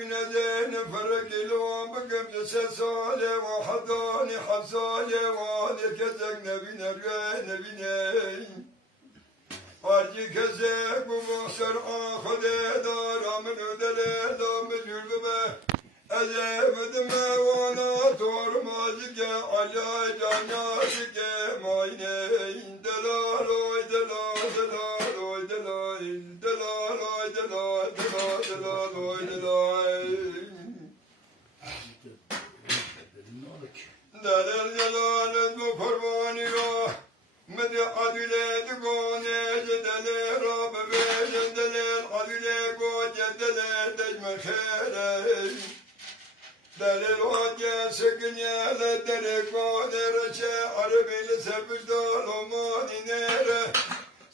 بين زين فرق لوم بقم سالي وحضاني حصالي واني كزق نبي نرقى نبي ني أرجي كزق ومصر آخذ دار من دلي دام جلبه أجيب دمه وانا طور ماجك على جاناتك ماينين دلالوي دلالوي دلالوي دلالوي دلالوي دلالوي دلالوي دلال دلال بقرباني من عدل تقون جدل رب جدل عدل قوت جدل دجم خير دلال وجه سكنيا لدل قون رشا عربي لسبج دالوماني نير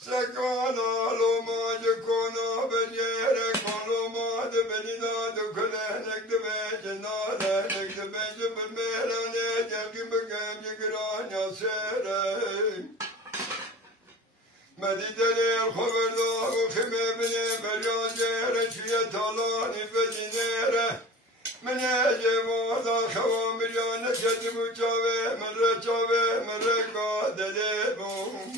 سكانا لوما جكونا بجير كولوما دبنينا دكلا نكتب جنالا نكتب جبل ميلانا جاكي بكام جكرانيا سيري مديدني الخبر دار وخميبني بريان جير شوية طالاني بدينيره من أجيب وضع خوام بريان نجد مجاوي من رجاوي من رقا دليبهم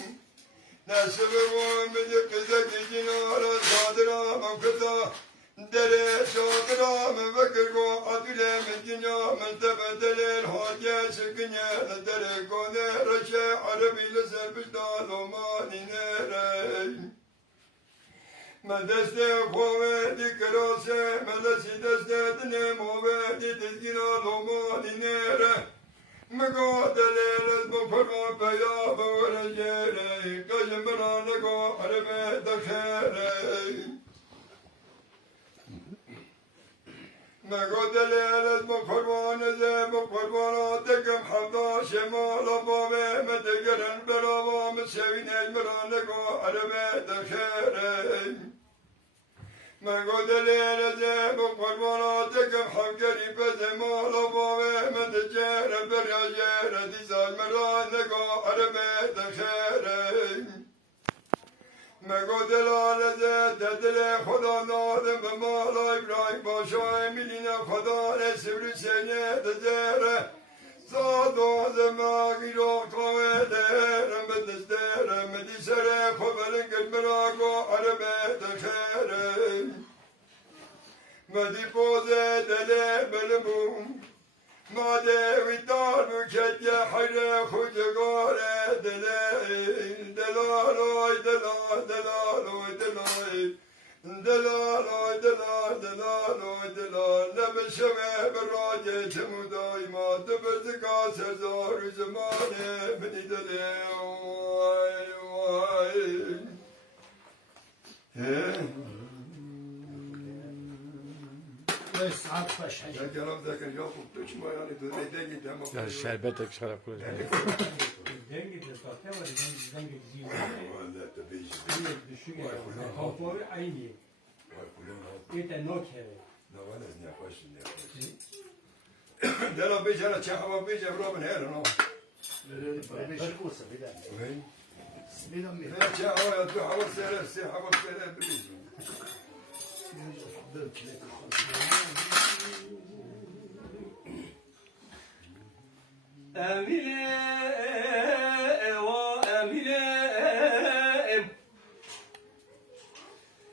نسبهم بدقزك جنارا صادرا موكتا دلي شاطرا من فكركو عدلا من دنيا من تبدل الحاجة سكنيا لدلي قوني رشا عربي لسر بجدال وماني نيري من دسته خوه دي كراسه من دسته دسته دني موه دي تزگينا وماني نيري مقادل البفر بيا بورجيري كجمرا لقو عربي دخيري مقادل البفر ونزيب قرباناتكم حمدا شمال بابي متقرن برابا مسوين اجمرا لقو عربي دخيري مقودل نزيب قرباناتكم حقري بزمال بابي متجير برياجير ديزال مران لقو عربي دخيري مقودل نزيب تدل خدا نادم بمالا إبراهيم باشا ملينا خدا نسبر سيني تزير صادو زماغي روكوه ديرم بدستيرم مديسر خبرن قلمراغو عربي دخيري مدي بوزي دلي بلموم ما دي دار مكتيا حيري خجغوري دلي دلالوي دلال دلالوي دلالوي دلال دلال دلال دلال نبشوي بالراجي تموداي ما تبزقا سرزار زماني بني دلي واي واي بس عطش حاجة. يا كلام ذاك اليوم قلت ما يعني تدري تمام. Ya şerbet şarap koyuyor. دنجة الفاتحة ولا دنجة زينة؟ ولا تبيش. düşük yani. Kafaları aynı. Bir de nok hele. لا ولا زنيا خوش زنيا خوش. ده لو بيجي أنا شاحوا بيجي برابن هيرن أهو. بشكوسة بدأ وين؟ بدأ مين؟ لا شاحوا يا تو حوا سير سير حوا سير بيجي. أمينة وأمينة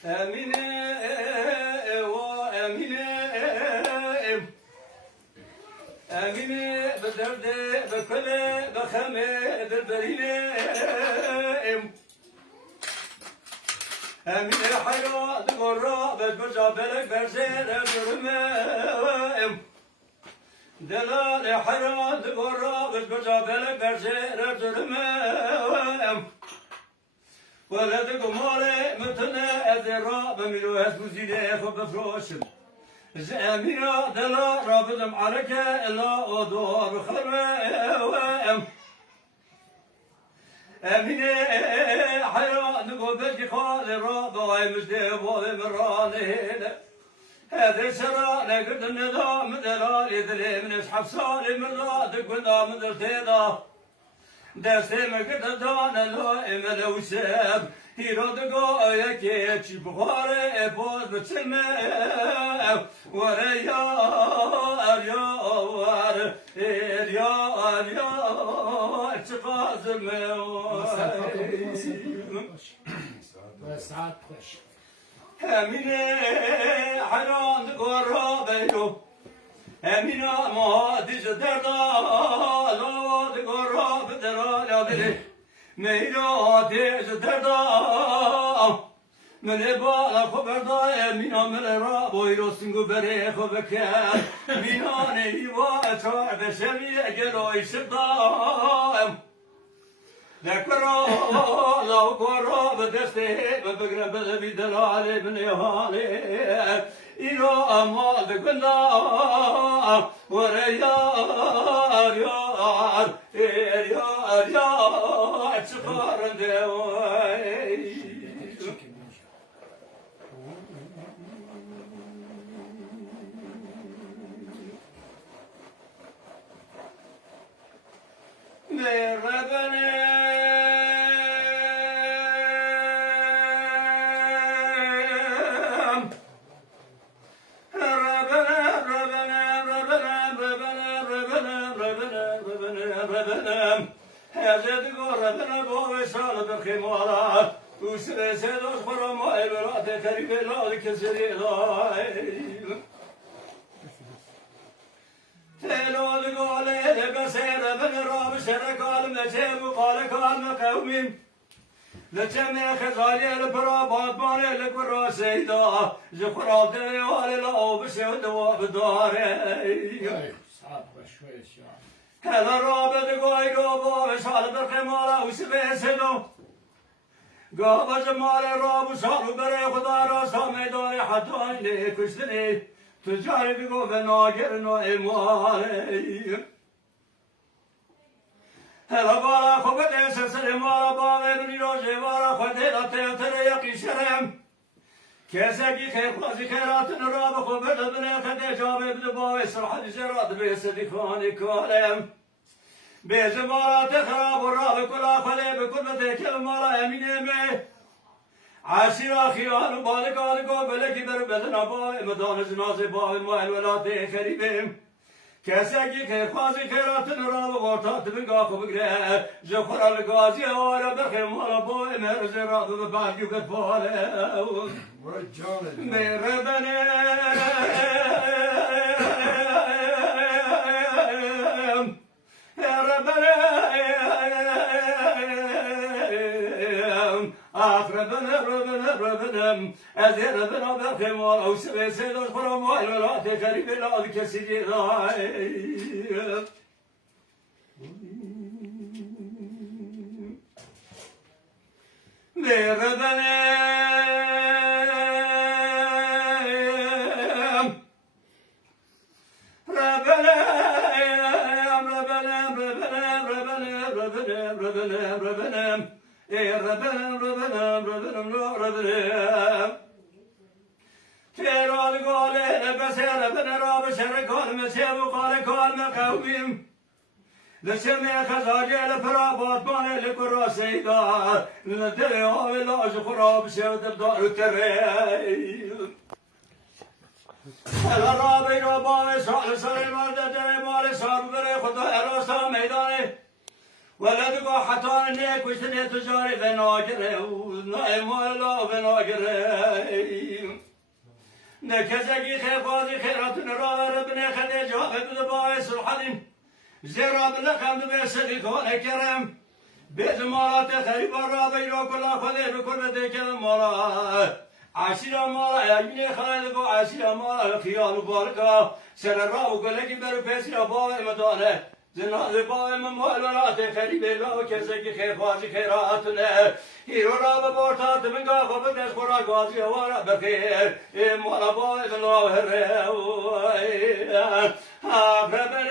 أمينة وأمينة أمينة بدرد بكل بخمة دربرينة أمينة حيرة دقرة بتبرجع بلك برزير أجرمة دلال حيرة دقرة بتبرجع بلك برزير أجرمة ولد قماري متنا أذرة بميلو هسبو زينة فبفروشم زامينا دلا رابطم عليك إلا أدوار خرم أمينة حيرة نقول بدي خالي رابع مجدب ومرانين هذا سرى نقد النظام دلال يدلي من اسحب صالي من رادك ونظام دلتيدا دستم کرد دان لایم لوسم هیرادگاه یکی چی بخاره باز بچمه وره یار یار یار یار چه قازمه ساعت خوش همینه حیران قرابه رو همینه ما دیج دردا لاد قرابه درا بله میرا دیج دردا من بالا خبردا همینه من را بای رو سنگو بره خبکر مینا نیوا چار بشوی گلوی شدام ذكرى لو قرب دسته بقرب بدلالي من يهالي إلو أمال دقنا وريار يار يار يار شفار دواي مربنا ربنا بوي سال بخمارا وسر سدوس برما الرات قريب لا كسري لا تلو القول بسير بن راب سر قال مجيب قال قال قوم لجمع خزالي البرابات مال القرا سيدا زخرا دي ولا لا بسيد وبدار ساعت خوش شويش يعني هلا رابط قوي روبو سال برخمارا وسبه سدو قابا جمال راب سالو بري خدا را سامدار حتى إليه كشتني تجاري بقو بناجر نو إمالي هلا بارا خوبت سسر مارا باوي بني روجي بارا خده لطي تريقي شرم كيسا کی خیر خواهی خیرات نراب خوب بدبنه خده جابه بدباوی سرحد جرات به صدیقانی کالم به زمارات خراب و راب کلا خله بکل بتکل مارا امینه می عشیرا خیال و بالکال کو بلکی بر بدنا باوی مدان جناز باوی مایل ولاته خریبیم کیسا کی خیر خواهی خیرات نراب و تات بگا خوب گره جخورا لگازی آرا برخی مارا باوی مرز راب بباگیو کت پاله میره بنم آخر بنم از ربنا برخم و سبه سیداش برام و الولات قریب لاد کسی دیدای میره تيرال قال بسير بن راب شركال مسيب وقال قال مقاوم لسمع خزاجل فرابات بان لكرا سيدا ندري هاي لا خراب سيد الدار تري الرابي ربان سال سال مال مال صار بره خدا راستا ميدانه ولدك حتى انك وشني تجاري بناجره ونايم ولا بناجره نكزكي خيفازي خيرات نرى ربنا خدي جواب بدبايس الحلم زراب لكم بسدك ولا كرم بزمارات خريب الرابي رو كل خدي بكل ذيك المرا عشيرة مالا يجني خالد عشيرة مالا خيال باركا سر الراب كلك برفسي أبوه مدانه زناد باوی ممال ولات خریب لا کسی خیر خواهی خیراتونه هیرو را به بورتات منگاه خوب دست خورا گازی وارا بخیر مالا باوی بلا هره آفر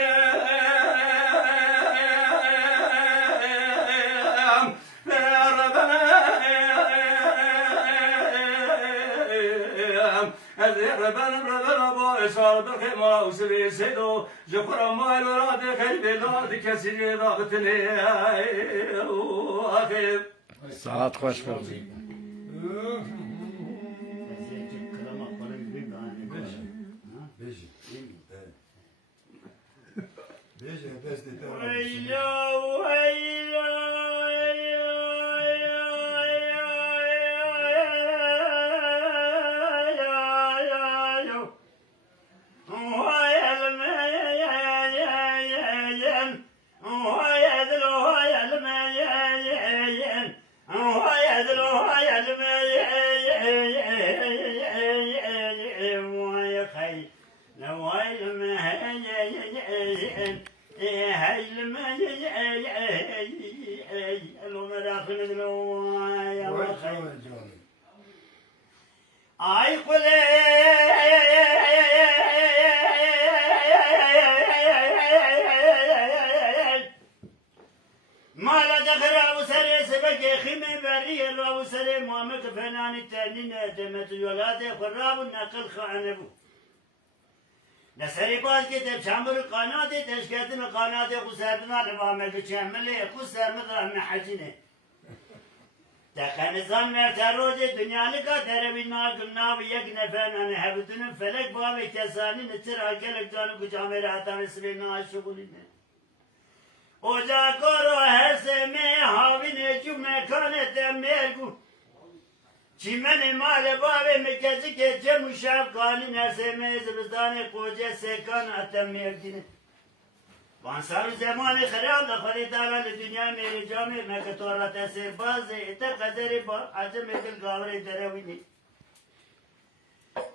ربنا با إشارة الخيمة وسبي سيدو جفر ما الولاد خير بلاد كسر ضغطني أخي ساعت خوش بودی. Beje, beste taraf. Ay kule مالا دخل وسري سبك خيمة بري وسري مامك فنان التانين دمت الولاد خراب النقل خانبو نسري باز كتب شامر قناة تشكتنا قناة خسرنا ربامك شامل خسر مدرم حجنه دخنزان مرتروج الدنيا لك دربنا قلنا ويك نفنا نهبتن فلك باب كساني نتر اكلك جانو كجامرات مسبنا شغلنا اوجا كورو هسه me havine cüme kanete mergu çimene male bave me gezi gece muşaf kalin erseme zibzdane koca sekan atem mergine Vansar zamanı khirab da kharidalar dünya mere cami mektora tesir baz ete kaderi ba acem edil gavre derevini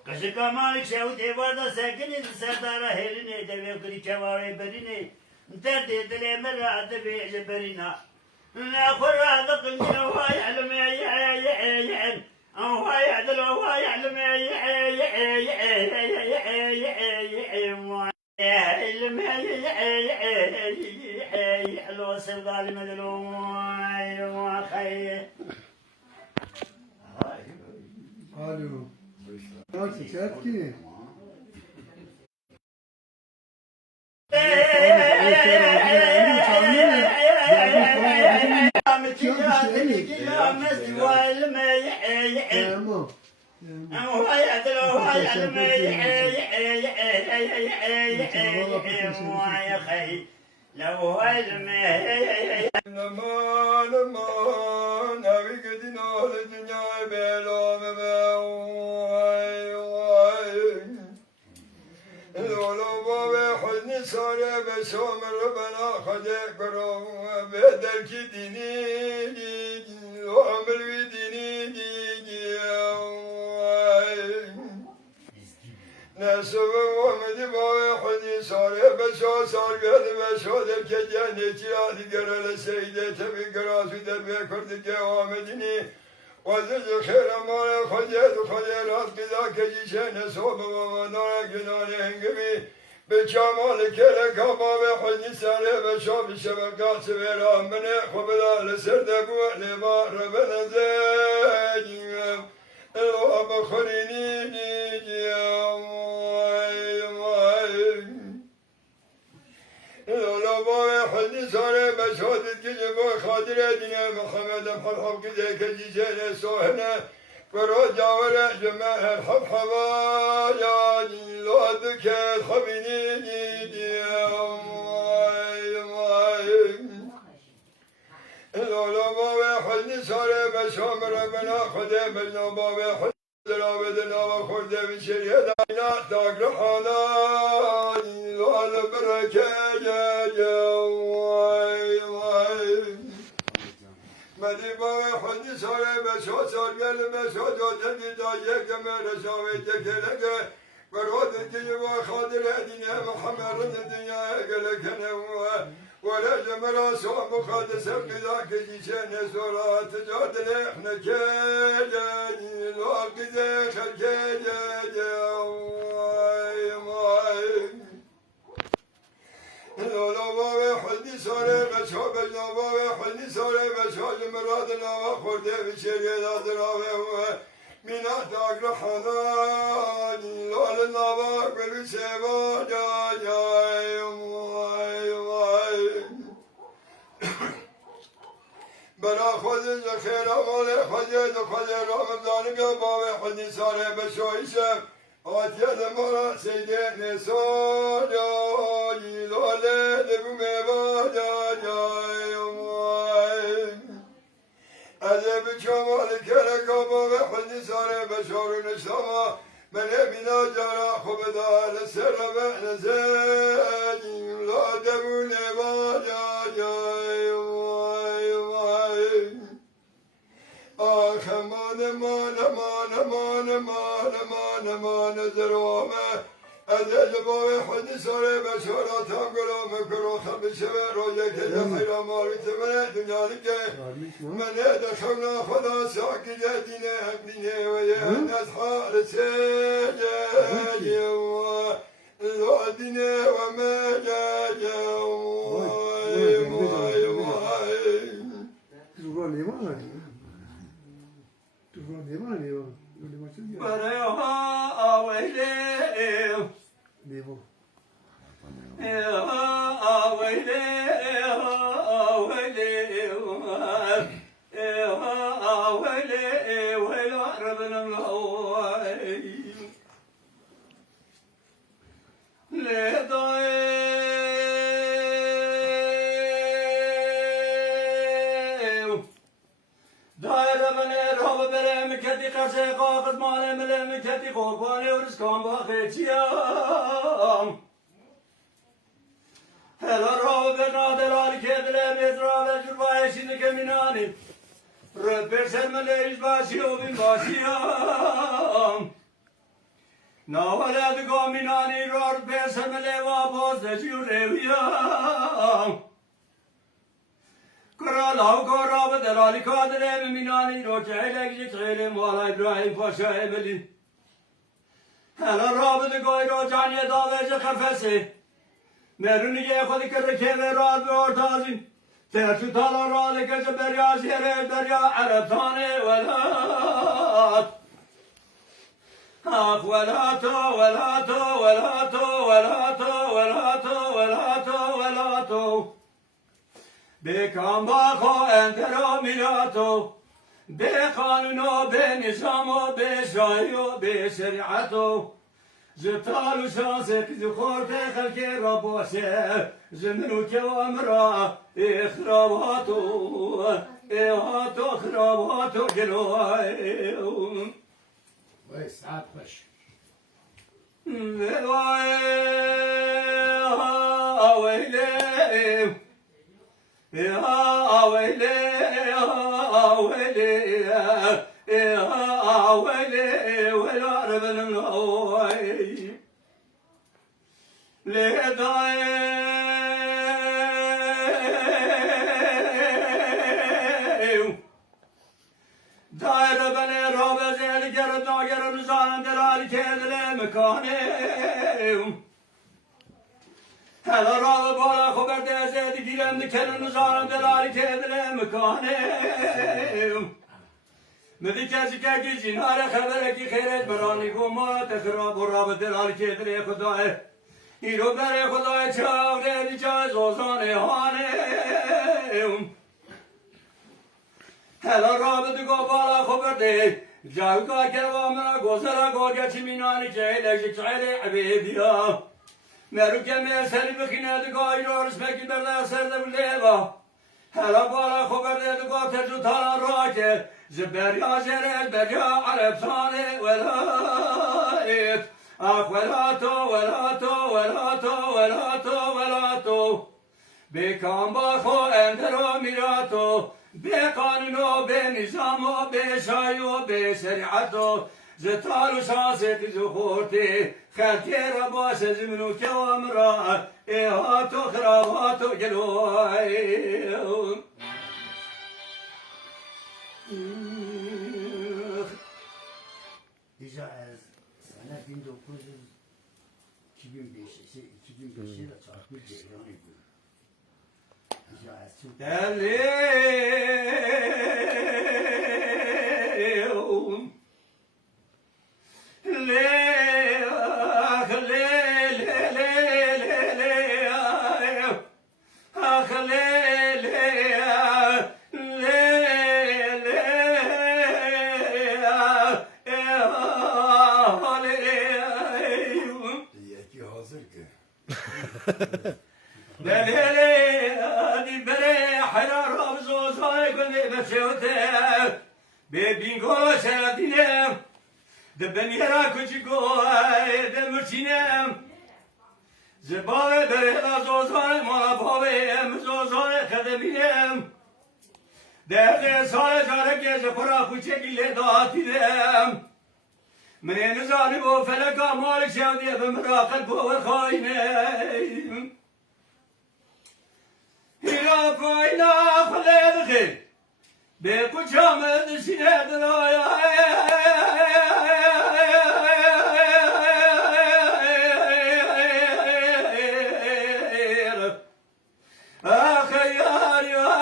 Kaşıka malik şevut evarda sekiniz serdara heline deve kri çevare berine Derdi dilemer adı be berina La khura da qinna wa ya'lam ya هو يعدل وهو يعلم حلو السلطان مدلوم خير Alo. Nasıl çetki? Aman aman abi gidin ol dünya belam be vay vay Lolo baba hüzni sare be şamr bana khade karo be der ki dini o amel vi dini vay Nesve Muhammed baba hüzni sare be şar geldi be şader ke cennet yadi görele seyde tebi grasu de be kurdu ke Muhammedini وزد خير ما خديت خديرات كذا كجيشين صوب ومنار جنان هنجبي بجمالك لك ما بحزن سالي بشوف الشبكات سويرا من خبلا لسرد بو لما ربنا زين الواب خريني يا لولا بابا حدي ساري بشهادة كجبا خاطر دينا محمد حرحب كذا كجيشين سوهنا فرجع ولا جماعة الحبحبا يا لودك الحبيني لولا بابا حدي ساري بشام ربنا خدي بلنا بابا حدي بدنا وخرده بشريعة دينا تاقر حالا لولا بركة مدي بابا حدي ساري بشو سار قال بشو دوتني دايك كما رشاوي تكلك ورود الجيبا خاطر الدنيا محمد الدنيا قالك انا ولا جمر صوم مقدس بذاك جيشان سورات جادل احنا كاجي لو كذا خجاجي لولا بابا حدي ساري بشوب بابا حدي ساري بشوب مرادنا وخرده بشريعة دراوه من أتاك رحضان النبا كل سبا جاي برا خود خیر آمال خود خود رمضان بیا باوی خودی ساره بشویشم آتیاد مرا سیده نسان جایی لاله لبو میبا جای از بچمال کرکا باوی خودی ساره بشارو نشتما من بینا جارا خوب دار سر و نزدیم لا دبو نبا جای آخ مان زرامه از اجبای خودی ساره بشاراتم گلام کرو خمشه روزه که خیرا مالیت من دنیا که من دخلنا خدا ساکت دینه هم دینه و یه نزحار سجاجی و دینه و مجاجی دايرة من الرهب برم كتي قاسي قاقد مالي ملم كتي قوقاني ورسكان باقي تيام هلا الرهب بنادر على كدلم يدرا بجربا يشينك مناني رب سلم ليش باشي وبن باشيام ناولا دقا مناني رب سلم ليوا باز دجيو ريويام Karalau karabı delali kadere minani roçayla gidecek söyle muhala İbrahim Paşa emeli. Hele rabı de goyro caniye davece kafesi. Meruni ge khodi kerke ve rad ve ortazin. Tertü talar rale gece berya zere berya arabtane velat. Ah velato velato velato velato velato velato velato. Bekam bako entero mirato be kanuno be nizamo be şayo be şeriato zetalu şanse kizkhorte khalke rabose zeminu kevamra ikhrabato ehato khrabato geloy وای ساعت باش يا ويلي يا ويلي يا ويلي ولا ربن الهوي لداي داير بني روب زين جرد ناجر نزان دلال كيدل مكاني هلا راب بالا خبر دزد گیرم دکن نزارم دلالی تدل مکانه مدی کسی که جنار خبر کی خیرت برانی کو ما تخراب و راب دلالی تدل خدای ایرو بر خدای چاوره دیجاز اوزانه هانه هلا راب دگو بالا خبر ده جاو کا کروا مرا گوزرا گوگا چمینانی چهلش چهره عبیدیا مرو که سری بخینه دگاهی رو رسمکی برده سرده بلیبا هلا بالا خبر ده دگاه تجو تالا را که زبریا زرل بریا عربستانه ولایت اخ ولاتو ولاتو ولاتو ولاتو ولاتو بکام باخو اندرو میراتو به قانونو به نظامو به شایو به شریعتو زتارو شانسه تیزو خورتی خلقی را باشه زمینو که امرا ایهاتو خراباتو گلوی دیجا از سنه 2005 را چاکو جریانی بود دیجا از چون دلیل تركي دليلي بري حرار رمزو زاي كني بشوته ببينغو شادينم دبنيرا كوچيكو دمرچينم زباوه بري زوزان مالا باوه مزوزان خدمينم درد سال جارك زفرا كوچيكي داتينم من نزاني بو فلكا مالك شاودي بمراقب بو خاينم هلا فاينا خليل بكوچام دشينه درايا اخيار يا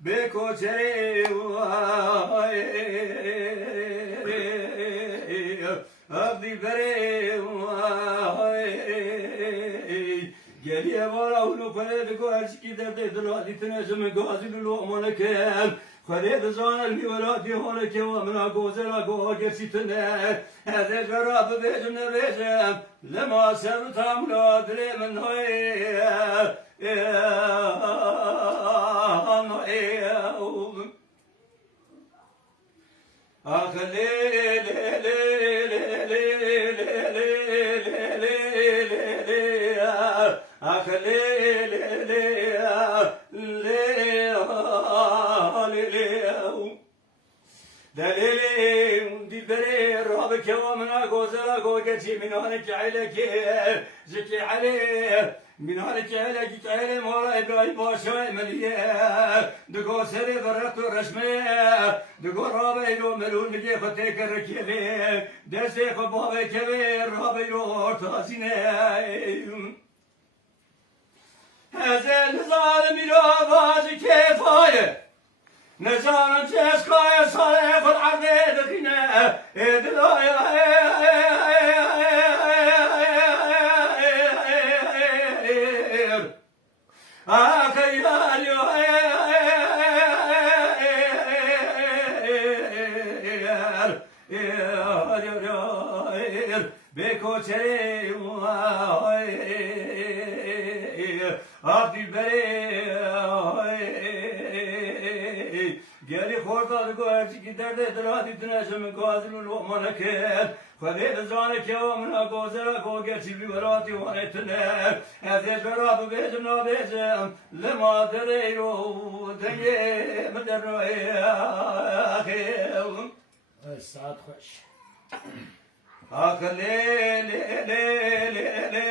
بكوچي abdi bere geliye vara ulu kare de goç ki derde dıradi tnezme gazi lu amalekem kare de zanel mi vara di hole ke wa mena gozera go gersitne heze garab bezne bezem lema sevtam la dile men hoye دليل دي بري رابك ومنا غوزلا غوكتي من هونك عليك زكي عليه من هونك عليك عليه مولا ابراهيم باشا مليه دغو سري برتو رسمي دغو رابيلو ملون بيجي فتك ركيبي دسي خبابي كبير رابيلو تاسينه هذا الظالم يلوز كيفايه نزارن تسكاي صالح العرض دخينا دلايا اخيال يا بكوتشي عبد البري گلی خورد گوهرچی کی درد درادی تنشم گازل لومانکه خدای زانه که من گوزر گوگرچی بیوراتی وانتنه از براب بیجم نبیجم لما دریرو دنیه مدرنوی آخیم ساعت خوش آخ لی لی لی لی لی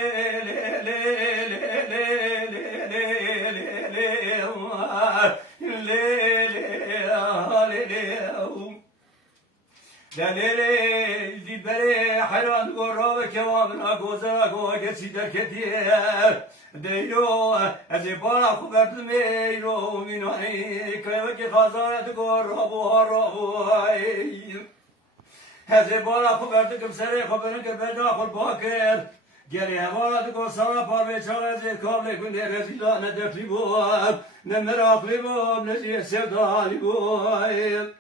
دليل دي بري حيران قرابة كوامن أقوزا أقوى قسي دركتيه ديرو أزي بارا خبرت ميرو منو هاي كيوكي خازارة قرابو هرابو هاي أزي بارا خبرت كمسري خبرن كبدا خل باكر گری هوارد کو سارا پاره چاره زیر کابل کنده رزیلا ندفلی بود نمراقلی بود نزیه سودالی بود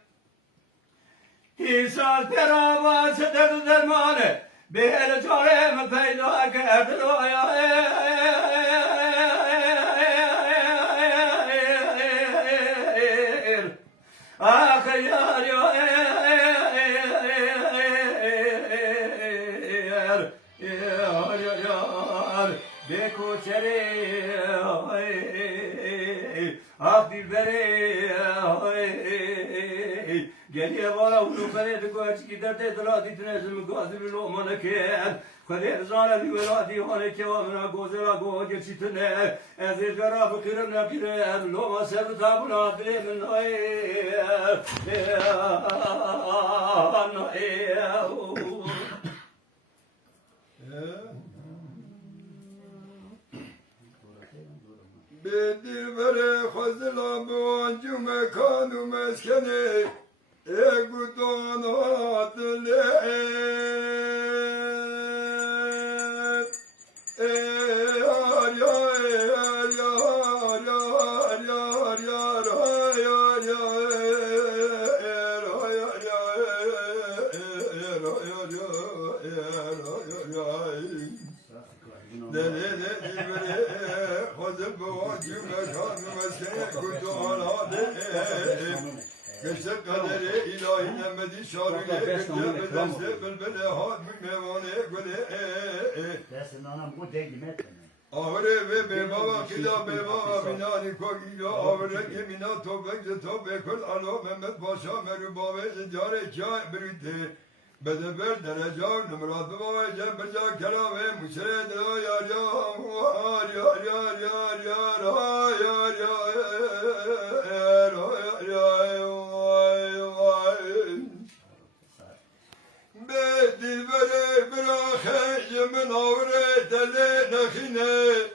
ایسال پرآواز درد درمانه به چاره من پیدا کرد رویا آخه یاری بکو چره آخی بره گلیه والا اونو کنه دکوچی کی درده دلادی تنزم گازی بلو منکن خدای زانه بیولادی هانه که وامنا گوزرا گوگه چی تنه از ایجارا بکرم نکرم لوما سر تابونا دلی من بدل بره خزلان بوانجو مکان و مسکنه اگو دانات خذ البواجي مكان مسكنك كنت على كشف قدري إلهي نمدي شاري كتاب دسته بالبلهات من ميواني قولي Dersin anam bu değilmet mi? Avre ve beba kila beba minani kogiyo avre gemina tobek tobek kul alo Mehmet Paşa merubave zidare kya birite bedeber derece numrat baba cebirca kerame müşred yar yar yar yar yar yar yar yar yar بدي بري براخي من عورة لنخنة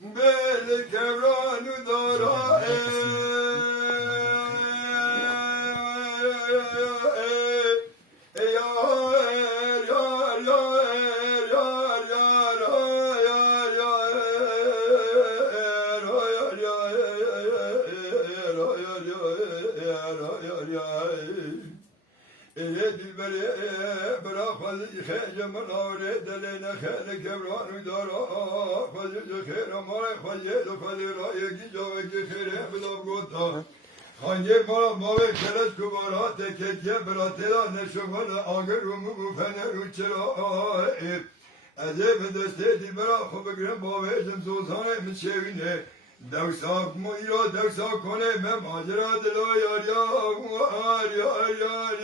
بالكبران ودارائي dilberi bırakmadı khayr من أورد لنا خير كبران ودارا خذ خير ما خذ خذ رايك جوك خير بلا قطع خانه ما كلاس كبارات كتيا براتلا نشوفنا آگر و مفنر و چرا ازه دسته dilbera خوب گرم باویزم زوزانه مشوینه دوساک مویرا دوساک کنه من ماجرا دلا یار یار یار یار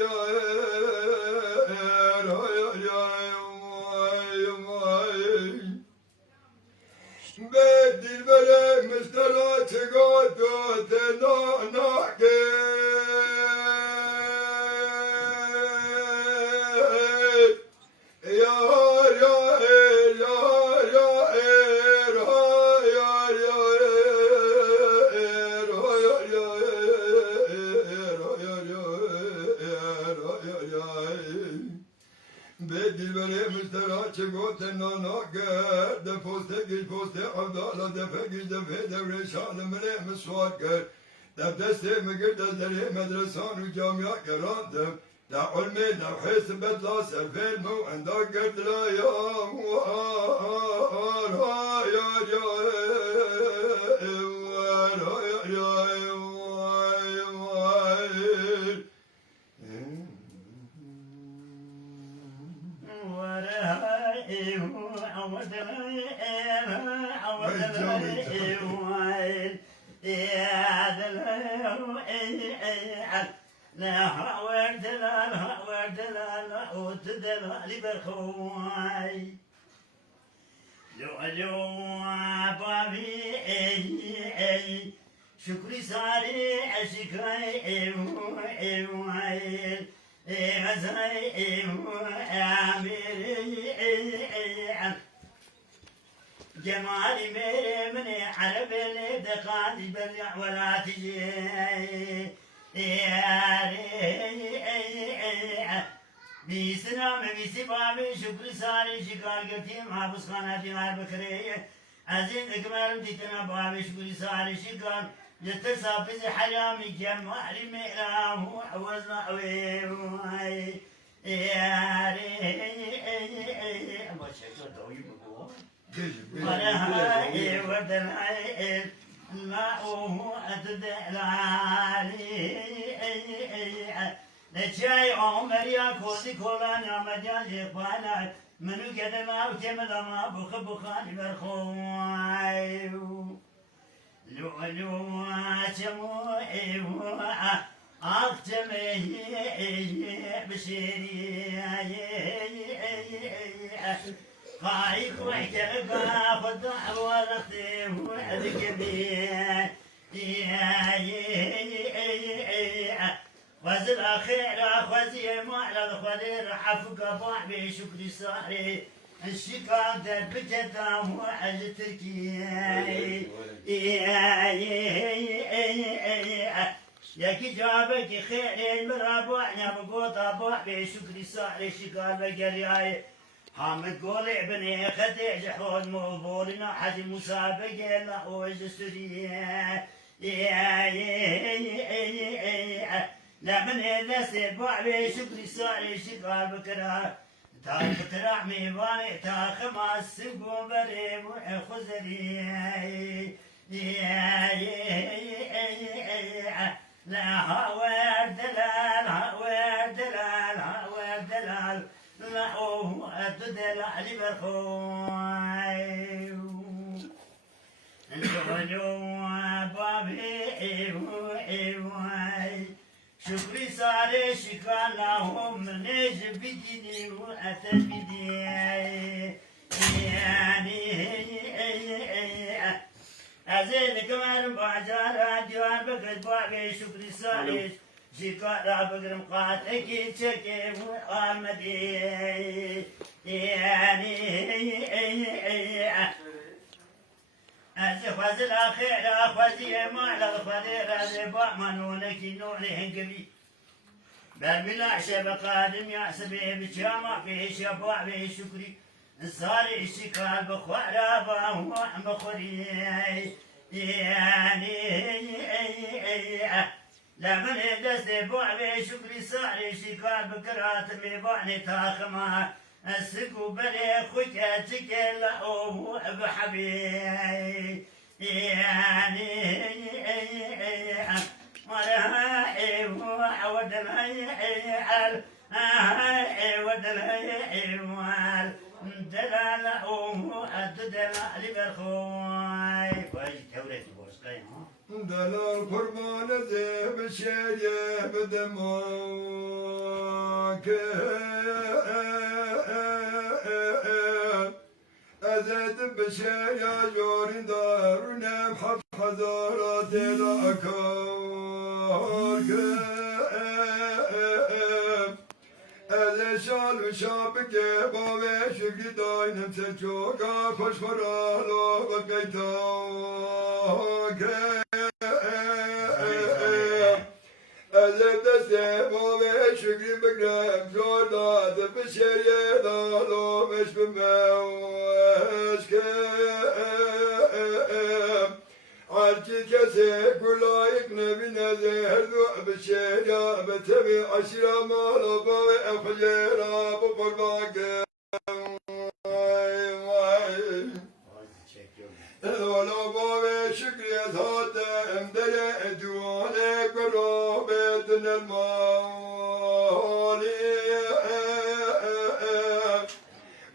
به dilbere mistera çigato tena nage yar yar yar dilbere mistera çigato tena nage de poste gil poste avdala de fegiz de fe devre şanımre misvat ger de deste migir dezleri medresan u camia gerandım da ulmi da hisbet la serfel mu enda gerdla ya لا حاول دلال حاول دلال وتدلال برخواي لو بابي اي شكري صاري اشكاي غزاي اميري جمالي ميري من عرب اللي دقاتي برجع ولا تجي بيسلام بيسبابي شكري ساري شكار قتيم حابس خاناتي هار بكريه عزيز اكمال تيتنا بابي شكري ساري شكار يتصافز حرامي جمالي مئراه وزنا ويواي ما شكرا دوي بقوة ورهاي ودناي لا أتدلالي نتشاي عمر يا كوزي كولان يا مجاز يقوانا منو قدما وكمل ما بخاني برخواي لو شموعي أختمي بشيري خايك وحكلك خدع ورختي وحدك بيه وزل أخير أخوزي معلى الخليل حفق باع بشكري صاري الشكا دربجتا وعز تركي يا كتابك خير المرابع يا بقوطة باع بشكري صاري شكا بقرياي حامد قولي ابني خديج حول موضوعنا حد مسابقة لا وجه سوريا لا من هذا سبع بشكري صاري شكال بكرة تاخت رحمي باني تاخم السقو بري خزري لا هاور دلال هاور دلال هاور دلال لا هو الدلال علي برخوي الجوجو بابي شكري صاري شكالهم نيج بديني وأتى بدي يعني أزين كمان باجار ديوان بقد بابي شكري صاري شكالا بقرم قاتكي تشكي وآمدي يعني أزفز الأخير أخوزي ما لغفرير أزبا منونكي نوري هنقبي بالبلا شبقادم يعسبي بجامع فيه شبع فيه شكري صاري الشكال بخوارا باهو بخوري يعني لمن دست بوع فيه شكري صاري الشكال بكرات ميباني تاخما السقو بري خوكا تكلا أو بحبي يعني ورهاي ودلهاي ودلهاي دلال أو الدلال برخوي باجي توريتي بوسكاي دلال قربان ذهب الشيء بدمك أزاد بشيء جور دارنا محب حضارات الأكارك أذا شال وشابك بابي شكري داين تجوكا خوش فرالو بقيتاك أذا دستي بابي شكري بقرم جورداد بشيري دالو مش بموشك عالكي كسي كلايك نبي نزهر ذو بشيري بتبي عشرة مالا بابي أخجيرا بقرباك ولا بابي شكري ذاتم دلي دواني قرابة المالي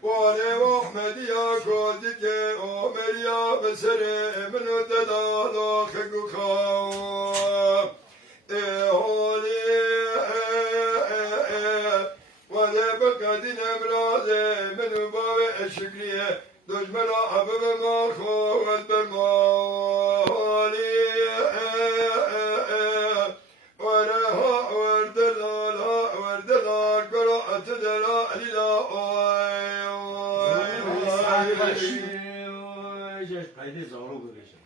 واني واحمد يا كودك عمر يا بسري من دلالا خلق خاف هولي واني بقدين ابرازي من بابي الشكري دجمنا عبب ما خوات بالمالي ورها وردلال قراءة دلال لا قايدة زارو بقيشة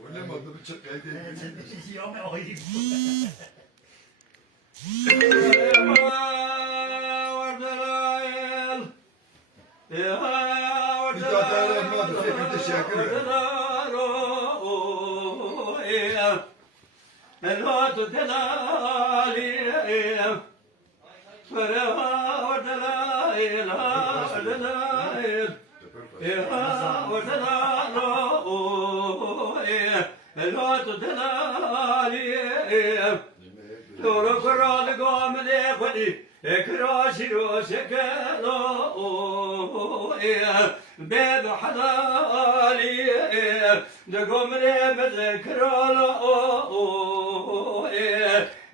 ولا ما بتشق هيدي يوم أغيب وردلايل يا إذا تعرف ما تفيك أنت الشاكر الوقت دلالي فرها ودلائل ودلائل ودلائل الوقت دلالي لورو كرال قوم ليخدي كراشي روشكلو بيد حلالي دقوم لي بذكرالو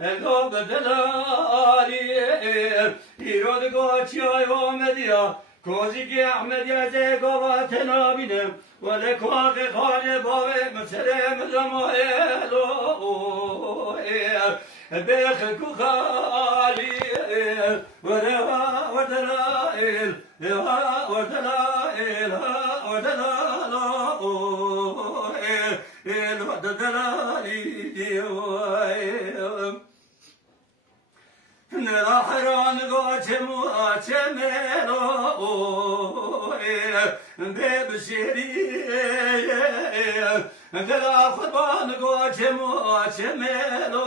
لو بدلالي يرود قوتي يوم ديا كوزي أحمد يا زيقوا تنابينم ولكواق خالي باوي مسلم زمايلو بيخكو خالي وروا ودلائل ودلائل ودلائل نراحران قاتمو آتميلو ببشري دلا خطبان قاتمو آتميلو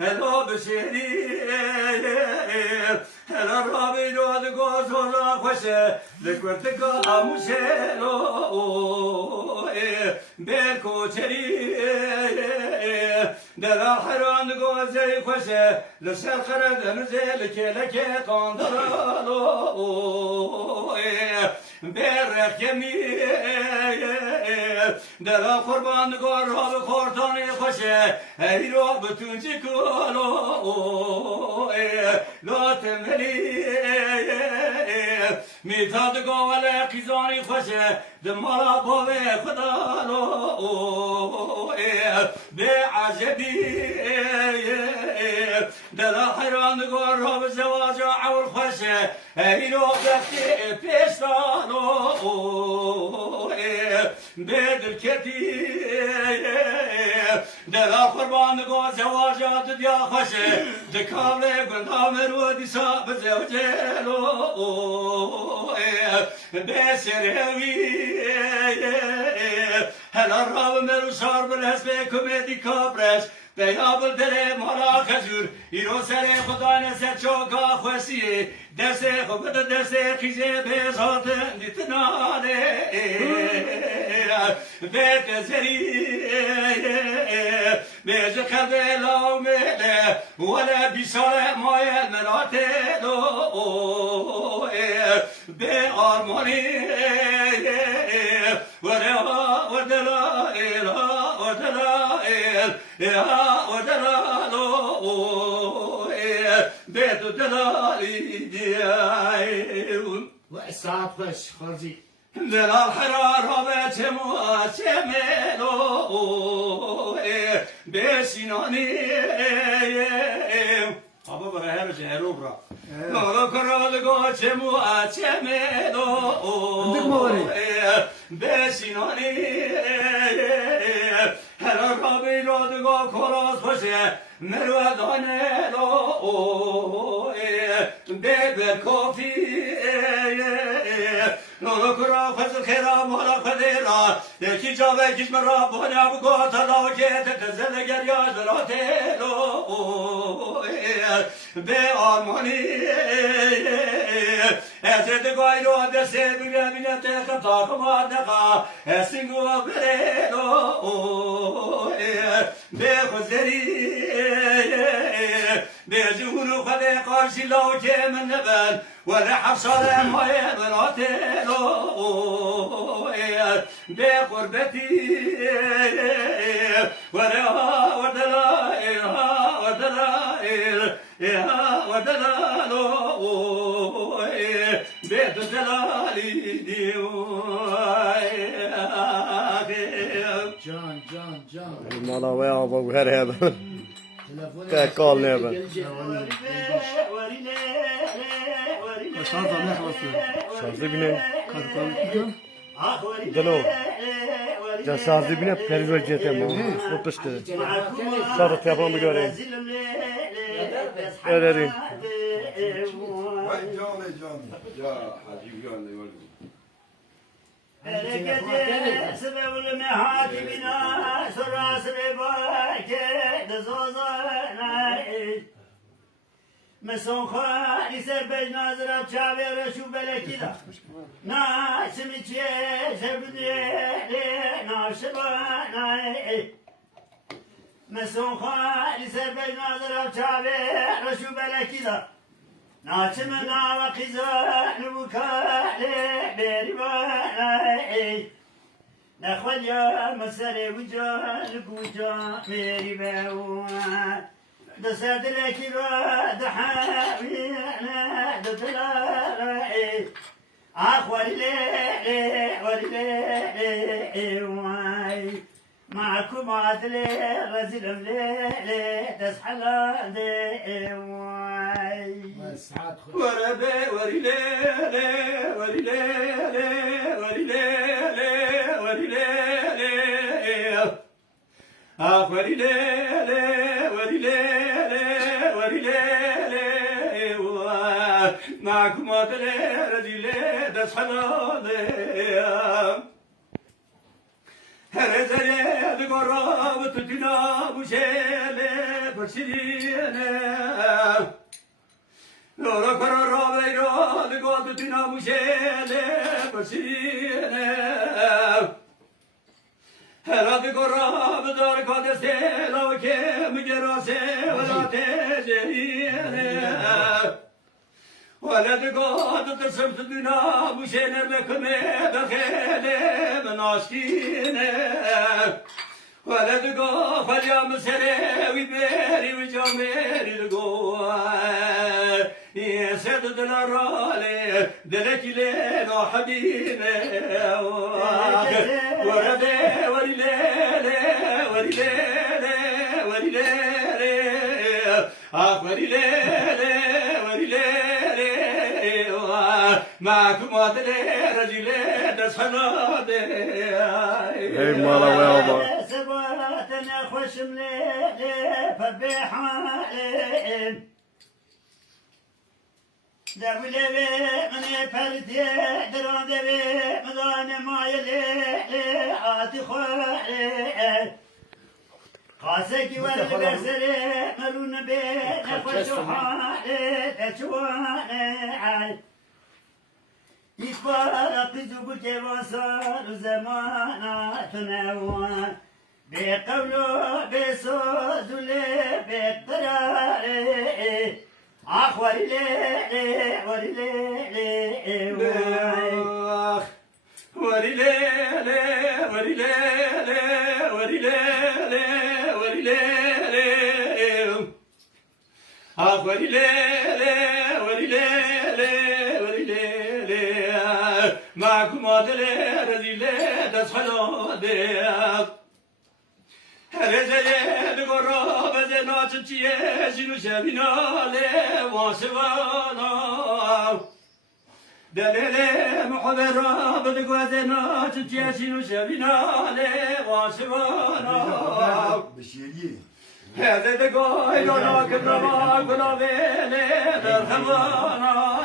لو بشري هلا خوشه لکورتک آموزلو بالکوچری دل حران گوزه خوشه لسر خرد نزل کلک قاندرالو برخمی دل قربان گور را به خورتانی خوشه ای رو بتونجی کلو لاتملی میتاد گوال قیزانی خوشه دمارا باوه خدا لو به عجبی دل حیران گور را به زواج عور خوشه ای رو بختی پیشتانو به دلکتی دل قربان گور زواجات دیا خوشه دکابل گندام رو دیسا به زوجلو به سروی هلا راب مرو شار بلس به کمدی کابرش بیابل دل مالا خجور ایرو سر خدا نزد چوکا خوشیه دست خوبت دست خیزه به ذاتن دیتنانه بیت زری بیج خرد لاومله ولا بیسال مایل ملاتلو به آرمانی ورها ودلائل ودلائل ودلالو بيت دلالي ديايون والساعة خوش خالصي دل الحرار بتمو بسینانی بابا برای هر جهرو برا نورا کرال گوچه مو اچمه دو بسینانی هر رابی رادگاه کراس خوشه مروادانه دو ببر کافی نورا کرا فضل خیرا مولا خدیرا یکی جاوه کش مرا بانیا بگو تلا که تتزل گریاش براته دو به آرمانی ازدگاهی رو دسته بگیره بینه تخم تا کماد نقا سنگو بره دو به خزری به جهور خد قارشی لاو که من نبل ولا حفصال مای براته دو به قربتی ولا ودلائل ودلائل ودلالو بيت دلالي ديو جان مالا ويا ابو غير هذا كقال نبا سازی بینه دلو جا سازی بینه پریور جیته ما او پشته سارا تیابان بگاره اراری وای جان یا حجیب جان دیوال سبب المهات بنا سراس رباك دزوزانا مسون خالي سربج ناظر بشابي رشو بلكيلا ناسم تشي سربدي ناشبانا مسون خالي سربج ناظر بشابي رشو بلكيلا ناسم ناوى قزان وكالي بريبانا نخوال يا مسالي وجان كوجا ميري باوان دسات لك بعد حامينا دتلاقي اخوالي لي ولي واي معكم عدلي غزل لي تسحل واي وربي وريلي وريلي وريلي وريلي اخ وريلي وريلي معكم عدلي رجلي تسحل هرزري بقرب تدنا بوشيلي برشينه نورا كرا رابي رو دقات تناموشيلي بسيني هلا دقرا بدار قادسي لو كم جراسي ولا تجيني ولا دقات تسمت تناموشيني لكمي دخيلي مناشكيني ولا دقا فاليوم سري ويبيري وجاميري دقا يا سيد دلارالي دلك لين وحبيبي وردي وريلي وريلي وريلي وريلي وريلي معكم ادري رجلي دسخنادي اي مالا ويابا سباتنا خوش مليلي فبحالي دولي من فرتي درون دبي مدان مايلي عاتي خوالي خاسكي ورد بسري مرون بي نخوش حالي تشوالي يتفارق زوج وصار زماناتنا بقولو بصوت بقرار وريلي وريلي وريلي وريلي وريلي وريلي وريلي وريلي معكم ادري رزيلي دسخلادي رزيلي دقرا بزنا تشيه شنو شبينا لي واسوانا دليلي محبرا بدقوزنا تشيه شنو شبينا لي واسوانا هذا دقاي لولا كبرما قلنا بيلي درخوانا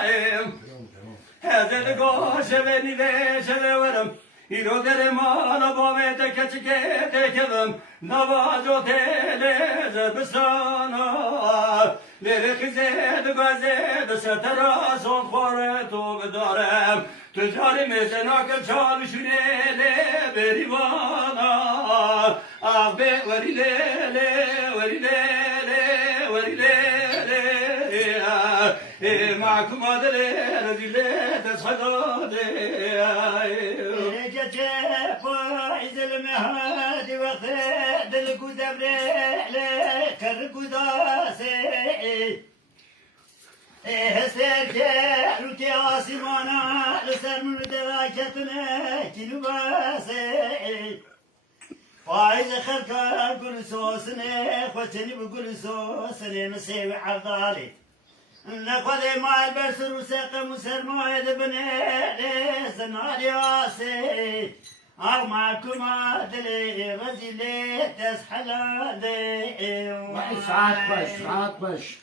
هذا دقا شبني ليش ورم يرو درما نبوي تكتكي كذم نواجو تيلي زبسانا ليرك زيد غزيد سترا صوت خورتو بدارم تجاري مزناك الشال شنيلي بريوانا أبي وريلي وريلي وريلي معكم ادري رجلي تسخدودي رجت فايز المهادي وخد القدم رحلة كالقداسي هسيرك روتي عاصمانا لسر من دواكتنا كيلوباسي فايز خلقا قرصوصني خوتني بقرصوصني مسيوي عضالي نقضي مع البشر وساق مسرمو يذبني زناري عاصي أو معكم عدلي غزلي تسحلالي ساعات باش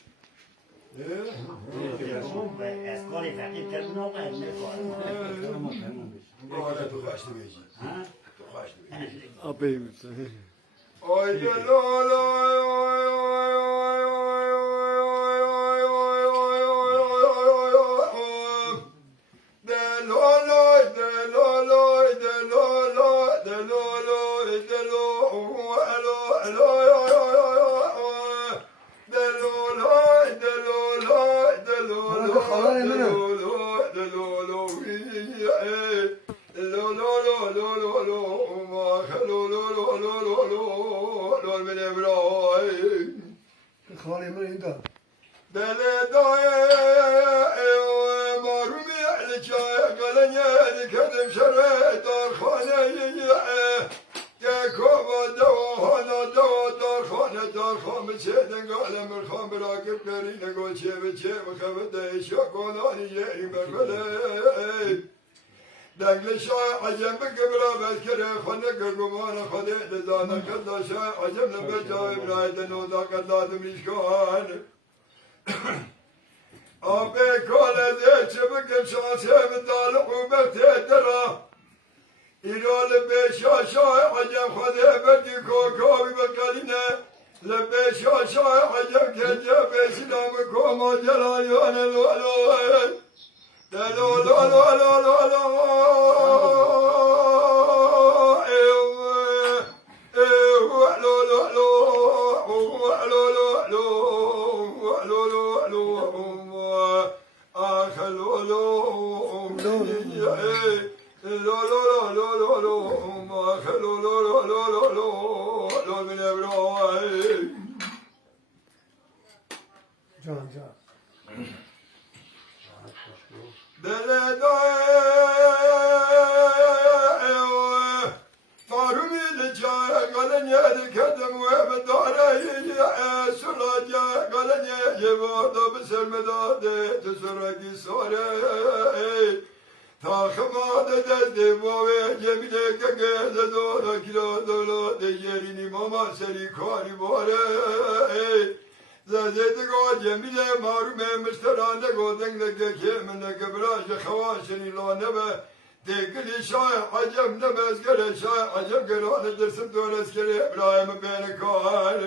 اسكولي فعلي كربنا Abim. Oy خالي من اینجا دقل شاي عجم بقبرة بذكره خنق قمان خدي لزانا كدا شاي عجم نبجاي برايد نودا كدا دمشكان أبي كل ذي شبك شاسي بدالق وبتدرا إلو لبيشا شاي عجم خدي بدي كوكوي بقلنا لبيشا شاي عجم كجا بسلام كوما جلايان الولوي جان جان زادگاه جمیل معروف مسترانده گودن لگه من قبراش خواشنی لانه به دیگری شای عجب نمازگر شای عجب گران درسم دورس کری ابراهیم بین کار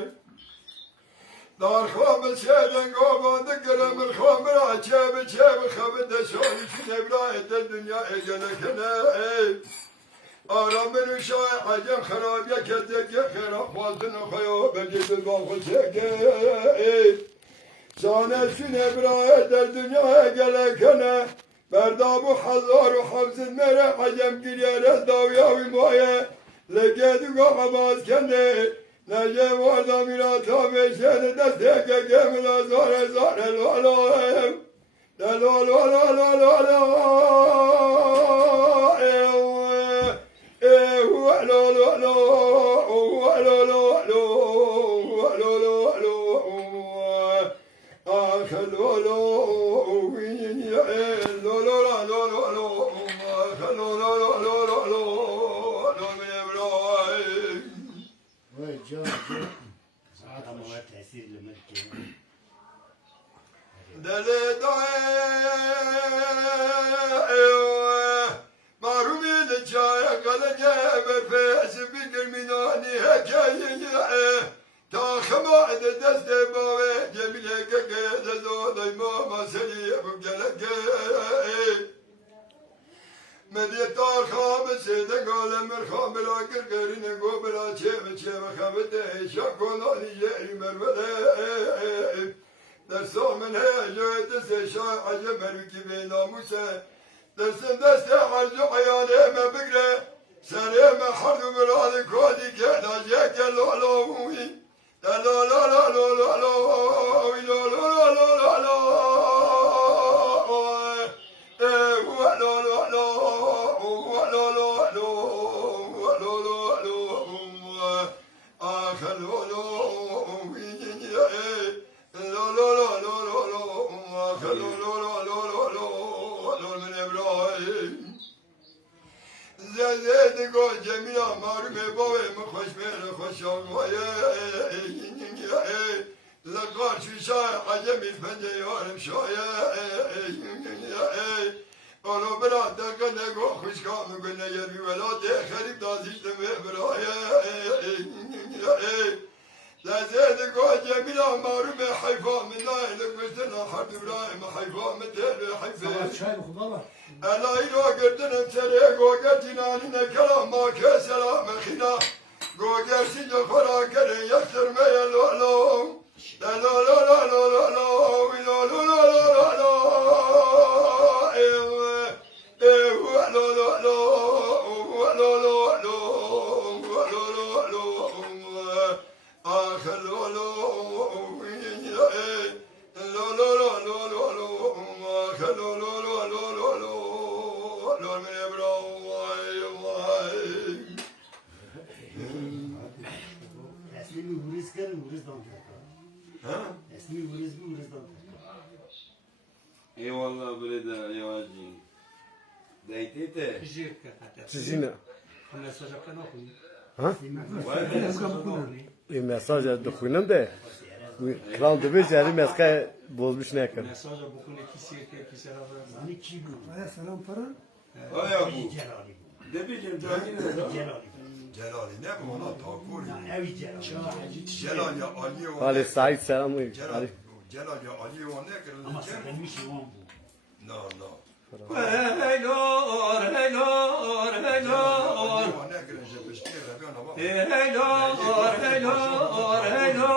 دار خوام سیدن گوباند گرم الخوام را چه به خبر دشانی شن ابراهیم در دنیا اجل کنه آرام روشای عجب خرابیه کده که خراب خوازن خیو بگید البان خوشگه شانشون ابراهیم در دنیا گله کنه برداب و حضار و حفظ مره عجب گریه رز داویاوی مایه لگه دوگا قباز کنه نجه واردا میرا تا بشن دسته که گملا زار زار الوالوهم وای جان ساعت ما تاثیر لملك دل معرومی دچای قلجه به فیس بگر مینانی هکایی تا خماد دست باوی جمیله که دزودای ما مسلی بگلگه مدیتار خواب سیده گالم مرخوام بلا گرگرین گو بلا چه بخبته شاکونانی یری مرمده در سامن هجوه دست شای عجب مروکی به ناموسه دست عجب عیانه من بگره سره من حرد و براد کودی که ناجه که لالوی زیدگاه جمیلا معروف باوی مخوش میره خوشم لقار شوشای عجمی پنجه یارم شایه آنو برا دقا نگو خوشکام گنه یری ولاده خریب دازیشتم برایه لزیدگاه جمیلا معروف حیفا من نای لگوشتنا حرد برایم حیفا من تیر حیفه چای بخور بابا الهی را گردنم سره گوگتی نانی نکلا ما که سلام خینا گوگرسی جفرا کرن یک ترمه لولو اسمی ورز کرد ورز دام کرد اسمی ورز دام کرد Eyvallah bre de yavaşcı. Deyte de. جير كحتى Sizin الناس رجعنا ناخذ mesaj dokunan da kral da bir yeri meska bozmuş ne kadar. مساج بكون كيسير كيسير Hani ki bu? سلام فرن Aya bu. Celali bu. Debicim cahil ne? Celali. Celali ne bu ona takur. Evi Celali. Celal ya Ali o. Ali Said selam. Celal ya Ali o ne Ama kırıldı? söylenmiş olan bu. No no. Heylor, heylor, heylor. Ne girince pişti Rabbi ana bak. Heylor, heylor, heylor.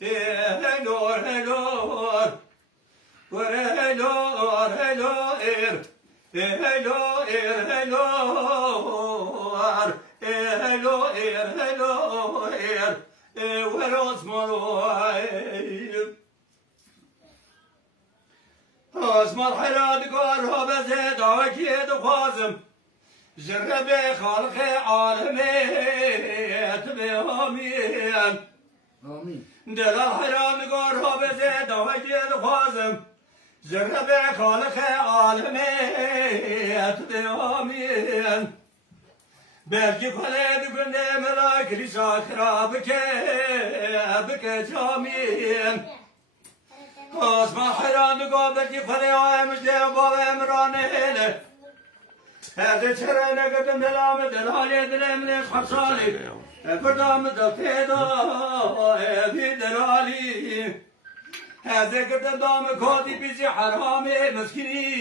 Heylor, heylor. Heylor, heylor. Heylor, heylor. Heylor, heylor. Where Osman Osman حراد قارها بزد آکید خوازم جرب خالق عالمیت به آمین آمین دلال حرام قارها بزد آکید خوازم جرب خالق عالمیت به آمین belki kale düğünde melekli şakra bike camin Osman hayranı go belki kale aymış de baba emrane hele Herde çerene kadın delamı delali edilemine şaksali Fırdamı da feda evi delali Herde kadın damı kodi bizi harami meskini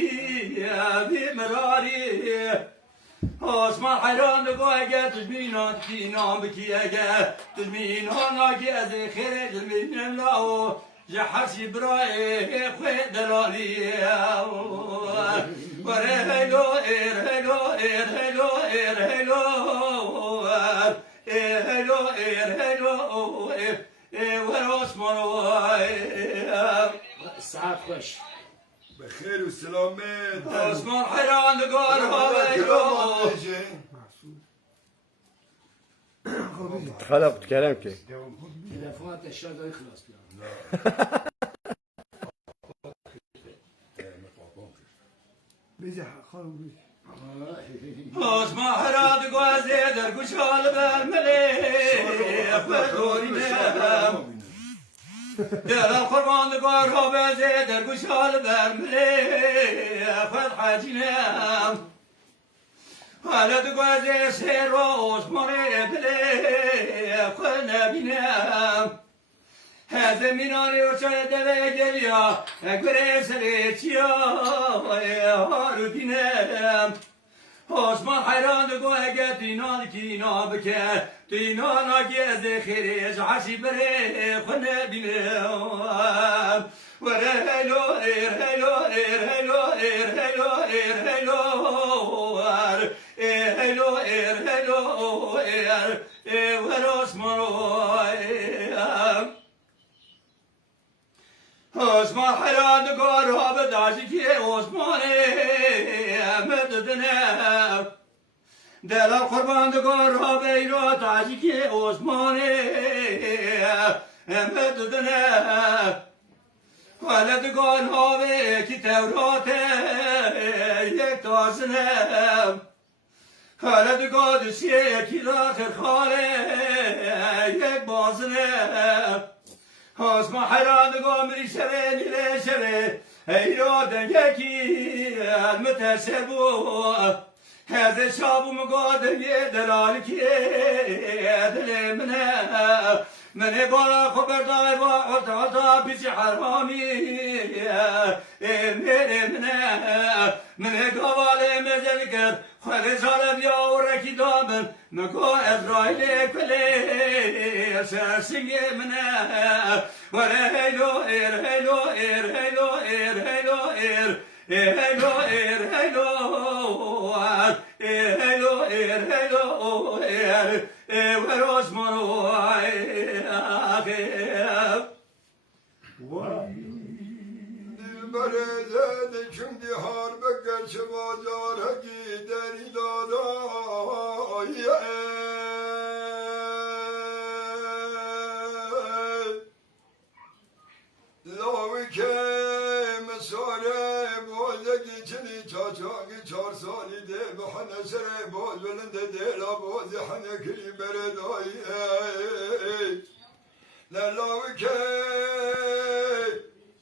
evi merari Osman hayran goya tüzminan dinam bikiye tüzminan geze khire tüzminan lao jahasi brae khwe dalali ware hello hello hello hello hello ware Osman ساعت خوش بخير وسلامات. Osman hayran goya خلق كلام كي تلفونات الشهادة يخلص Osman hayran goya zeder kuşal vermeli Fedorinem Delal kurbanı garha bezeder kuşal vermeli Fethacinem Haled gözü seyro Osman edile Nebinem Heze minari uçaya deve geliyor Göre seretiyor Harudinem Osman hayranı goya get dinan kina bike dinana geze khiriz hasibere khne binem were hello hello hello hello hello hello hello were Osman Osman hayranı garha bedaji ki Osman mededine Delal kurbanı garha beyro taji ki Osman mededine Haled garha ve ki Tevrat yek tazine Haled gadisiye ki dakhir khale yek bazine Osman hayranı gomri şere nile şere Eyro dengeki müteser bu Heze şabımı godem ye delal ki dilimine Mene bana haberdar va ortada bizi harami Emiremine Mene gavale mezelker Khalizalem yavreki damen Mego Ezrail'e kule Sersin yemine Vere hello hello hello hello hello hello Ver Osman Dilberede şimdi harbe gerçi bazara gider idada Lavike mesare boze geçini çaçangi çar sali de bahane sere boz belinde de la boze hane kiri beredai La lavike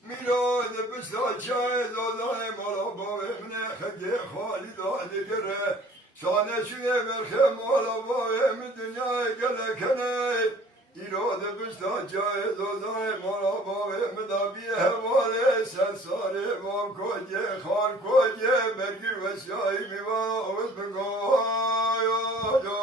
milad bisaçay zolay malaba ve mne khage khalid adigere şane şüye verhe malaba ve dünyaya gelekene İrade لبستا جای دوزای مارا باوی مدابی حواله سرساره وام کجه خار کجه برگیر وسیایی میوان آوز بگوهای آجاریه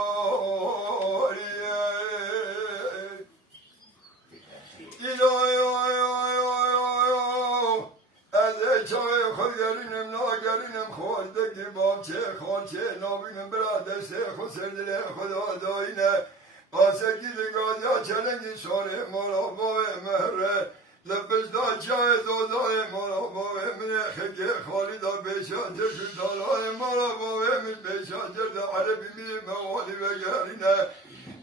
از چای خود گرینم ناگرینم خوردگی بابچه خالچه نابینم برا دسته خود سردل خدا داینه آسکی دگازیا چلنگی ساره مارا باوی مهره لبستا چای دوزای مارا باوی منخگی خالیدا بیشان جرد دالای مارا باوی من بیشان جرد عربی می موالی بگرینه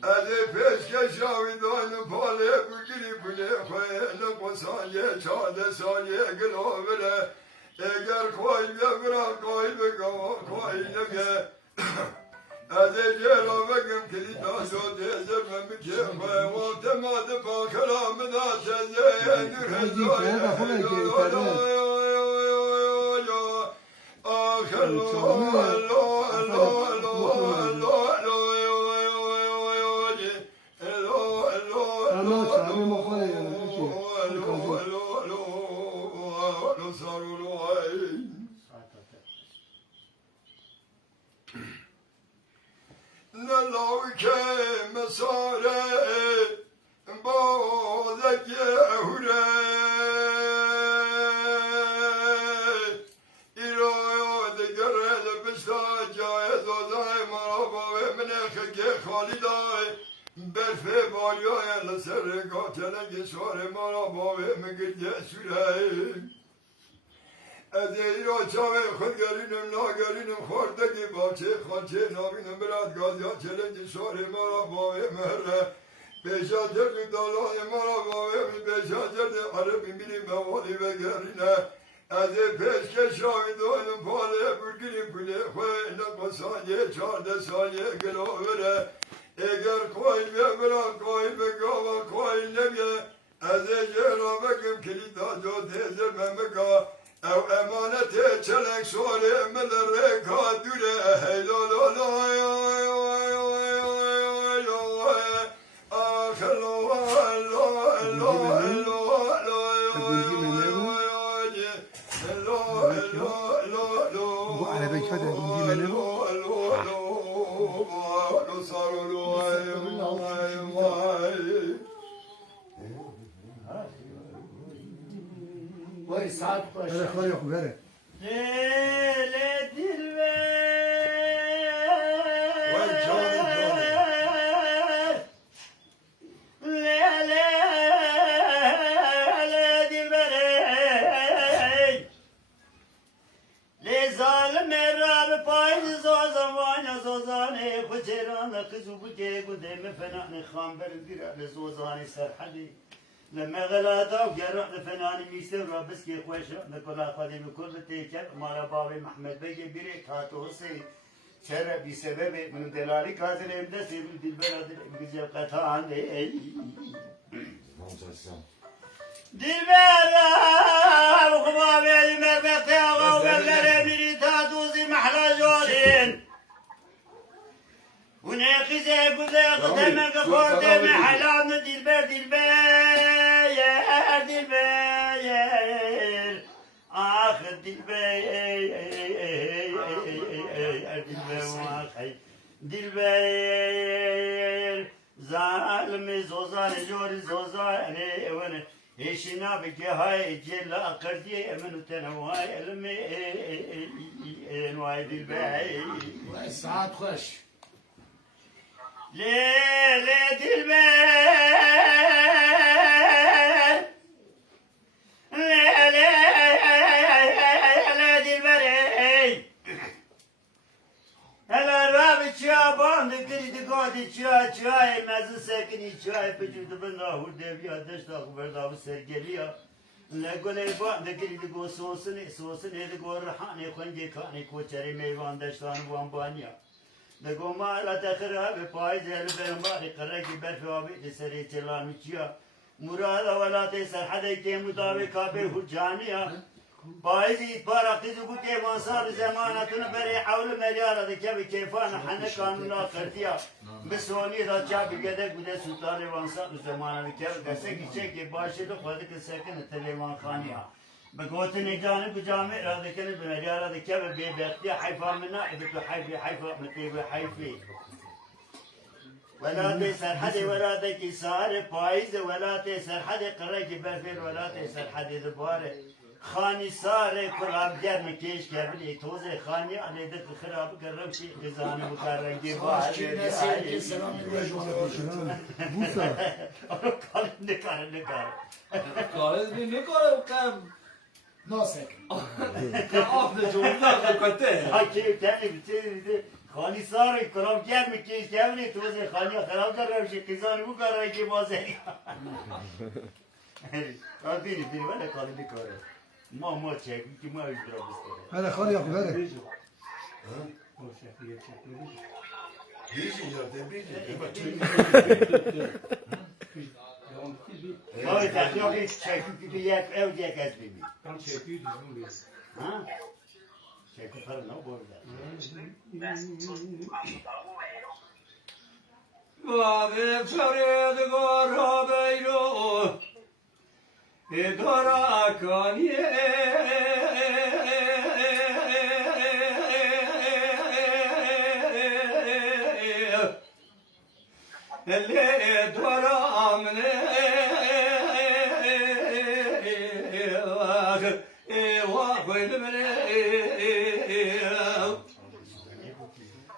از پیش کشاوی دانو پاله بگیری پوله خواه نقصانیه 14 سالیه گلوبره اگر خواهی ببرا خواهی بگو خواهی نگه از جلو بگم کلیتا شد زر من بکه خواه واتماد با کلام دا تزه نور هزای آخر نلاوکه مساره بازک اهوره ایران دگره لبستا جای زازای مرا باوی منخگه خالیدای برفه باریای لسر قاتلنگ سوار مرا باوی مگرده سوره از ایران چاوه خود گرینم ناگرینم خوردگی باچه خانچه نابینم براد گازیا چلنجی سوار مرا باوی مهره بیشا جرد دالای مرا باوی بیشا جرد عربی میری موالی بگرینه از پیش کشاوی دانم پاله برگیری پوله خواه نقصانیه 14 سالیه گلوبره اگر خواهی ببرا خواهی بگاوا خواهی نبیه از جهرا بگم کلیتا جو تیزر من بگا او امانت چلنگ سواره من رکا دوره هیلا لا لا آخر لا لا لا وای ساعت باشه هذا خلي ياخذ هذا ليلة وين جوني لما غلاطة وقرأ فنان ميسر رابسكي خوش نقول أخذي بكل تيجر مارا بابي محمد بيجي بريك هاتو سي شرع بسبب من دلالي كازل امدسي من دلبرد بجيب قطعان لي دلبرد وخبابي المربطة وغلر مريتا دوزي محلا جولين وناقزة قزة قدمك خورد محلام دلبرد دلبير آخر دلبير ظالم زوزان جوري زوزان وانا هشنا بك هاي جلا قردي من تنواي المي انواي دلبير ساعت خوش ليلة دلبير چای مزه سکنی چای پجود بنا هود بیا دشت اخبار داو سرگلیا لگوله با دگری دگو سوسنی دگو رحانی خونگی کانی کوچری میوان دشتان وان بانیا دگو مالا تخراب پای زل برماری قرقی برف آبی سری چلان چیا مراد ولات سرحده که مطابق به حجانیا بایزی پارا قیزو بوتی وانسال زمانتون بری حول ملیار ده که کیفان حنه قانونا قرتیا بسونی را چا بگده بوده سلطان وانسال زمانه که دسته کی که باشه تو خود که سکن تلیوان خانیا بگوتن جانب جامع را ده کنه ملیار ده که به بختیا حیفا منا ابتو حیفا متیب حیفی ولات سرحد ولات كسار پاییز ولات سرحد قرق برفر ولات سرحد دباره خانی ساره کلاب گرم کش کردی توز خانی علیه خراب کردم چی خزانه مکرنگی باید که سلام بوسا کار نکاره Kare vi nu går och ناسک av det jorden så kvarter. حاکی تنی بچه خانی ساره کلاب گرم کش کردی توز خانی خراب کردم چی خزانه مکرنگی بازه بینی ولی کار نکاره ما چه که ما اجرا بسته هلا خالي يا بره بیشی جاده بیشی. آقای تحقیقی چکو که یک او یک از بیمی Tam çekiyor düzgün bir. ها چکو پر نو برده Vave fared gorra beiro edora kanie elle edora amne wa koydumne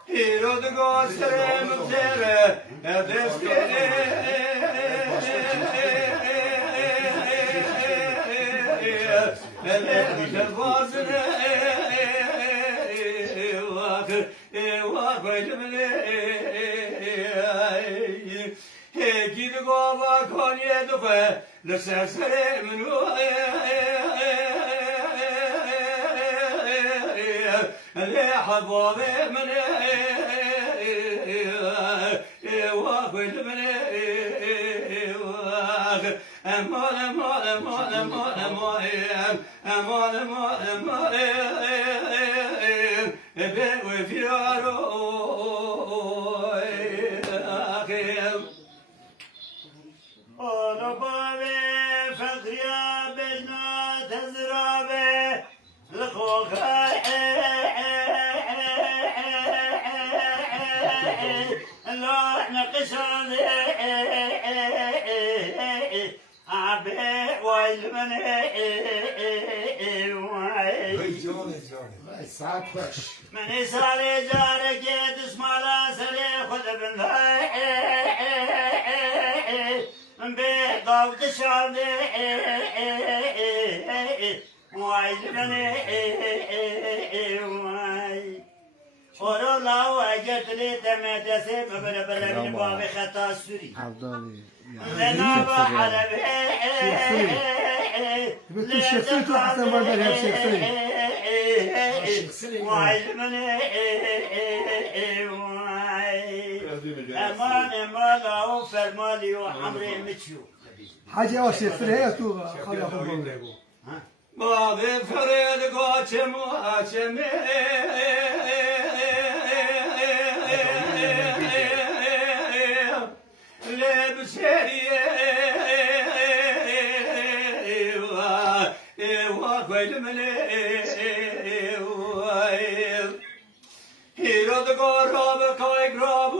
Hirod gosrem tere edeskere ele vazne koydumne gid gova konye dufe le sersere minu le habave mene وقل من أمان أمان أمان أمان أمان أمان أمان أمان وفي أنا بابي فقريا بجنا تزرابي لخوخا لا نقشان عبي والمن ساعت باش من سالي جارك دسمالا سري خد بن من بيضاو تشعب والمن ورو لاو اجت لي تمدسي مبن بلبن باب خطا سوري عبدالي لنا بحلبي بتو الشيخ سيد وحسن بردر يا شيخ سيد وعلمني امان امان لاو فرمالي وحمري متشو حاجة يا شيخ سيد هي تو خالي أخو بابا باب فرد قاتم واتم لبسريه وقل من هيرود قرب كاي قرب